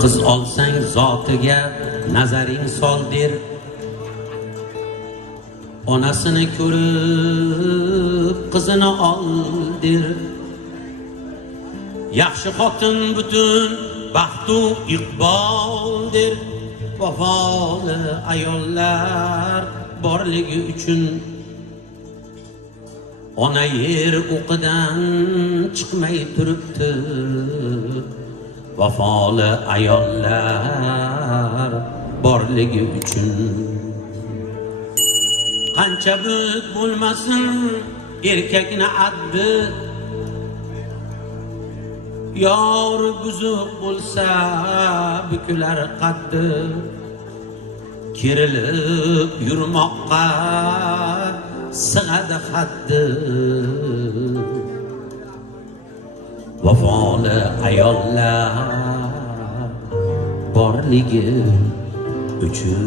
Qiz olsang zotiga nazaring sol der. Onasini ko'rib qizini ol der. Yaxshi xotin butun baxtu iqbol der. Vafoli ayollar borligi uchun ona yer o'qidan chiqmay turibdi. Vafoli ayollar borligi uchun qancha büyük bo'lmasin erkakni addi. Yor buzuq bo'lsa bukular qaddi. Kerilib yurmoqqa sig'adi xaddi. Vafoli ayollar borligi uchun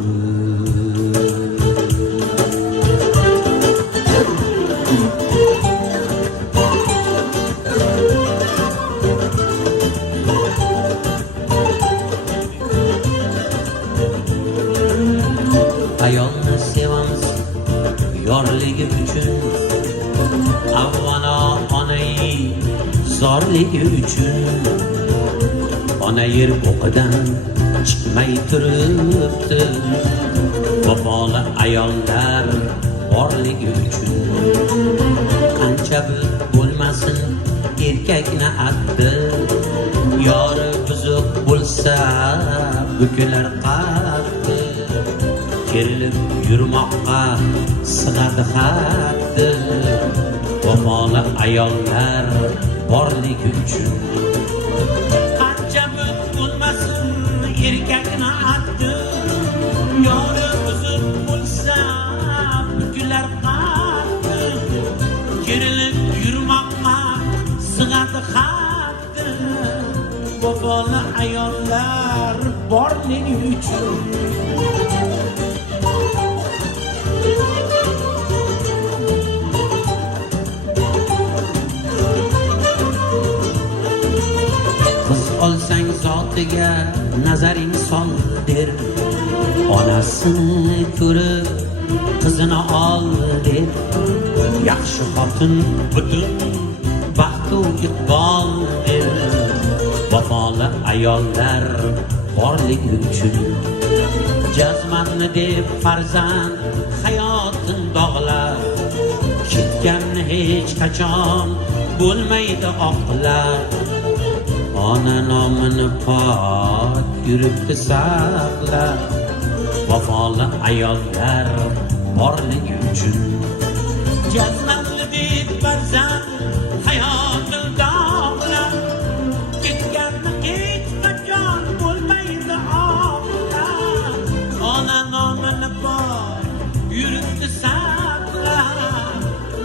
ayolni sevamiz yorligi uchun, avvalo onai zorligi uchun. Ona yer o'qidan chiqmay turibdi. Vafoli ayollar borligi uchun qancha bo'lmasin erkakni addi. Yori buzuq bo'lsa bukular qaddi. Kerilib yurmoqqa sig'adi xaddi. Vafoli ayollar borligi uchun qancha bo'lmasin erkakni addi. Yori buzuq bo'lsa bukular qaddi. Kerilib yurmoqqa sig'adi xaddi. Vafoli ayollar borligi uchun olsang zotiga nazaring sol der. Onasini ko'rib qizini ol der. Yaxshi xotin butun baxtu iqbol der. Vafoli ayollar borligi uchun jazmanni deb farzand hayotin dog'lar. Ketganni hech qachon bo'lmaydi oqlar. Ona nomini pok yuribdi saqlab. Vafoli ayollar borligi uchun jannatli deb farzand hayotni dog'lab. Ketganni hech qachon bo'lmaydi oqlab. Ona nomini pok yuribdi saqlab.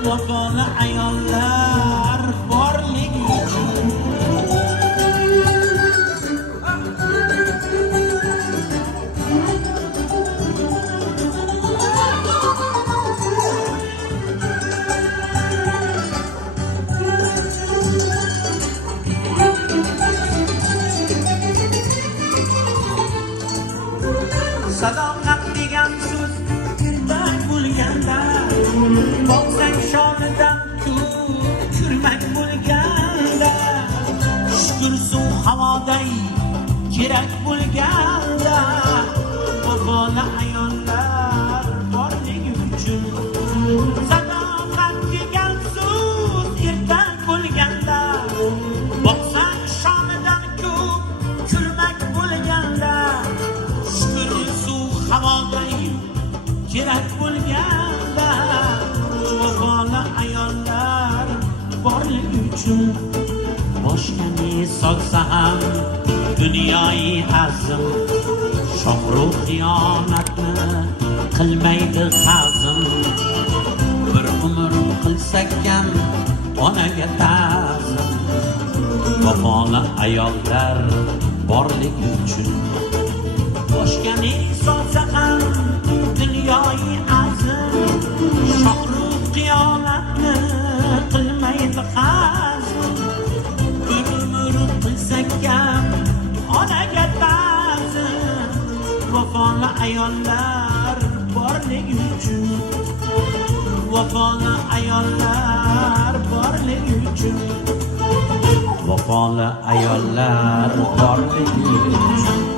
Vafoli ayollar borligi uchun sadoqat degan so'z kirmak bo'lganda, boqsang shonidan kurmak bo'lganda, shukur suv havoday kerak bo'lganda, vafoli ayollar borligi uchun sadoqat degan so'z kirmak bo'lganda, boqsang shonidan kurmak bo'lganda, havoday kerak bo'lganda, vafoli ayollar borligi uchun boshqa ne solsa ham dunyoyi azm. Shohru xiyonatni qilmaydi hazm. Bir umr qilsak ham onaga ta'zim. Vafoli ayollar borligi uchun boshqa ne solsa ham dunyoyi azm. Shohru xiyonatni qilmaydi hazm. Bir umr qilsak ham vafoli ayollar borligi uchun, vafoli ayollar borligi uchun, vafoli ayollar borligi uchun.